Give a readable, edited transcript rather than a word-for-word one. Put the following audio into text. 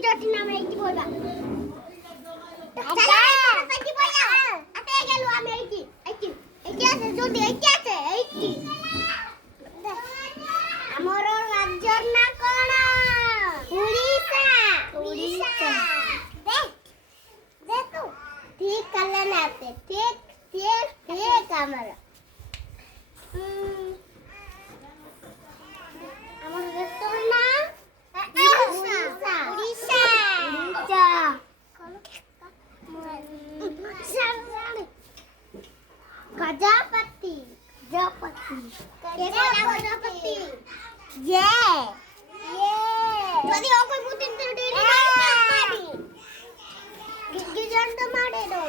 রাজ্যটির নাম এইটি বলবা আমার রাজ্যর না কোন উড়িষ্যা উড়িষ্যা দেখো ঠিক কলে না ঠিক ঠিক ঠিক আমার আমার রাজ্যর নাম উড়িষ্যা উড়িষ্যা উড়িষ্যা গজপতি গজপতি গজপতি যদি ওকে পুতিন তো ডেরি মারি গিজন তো মারে দো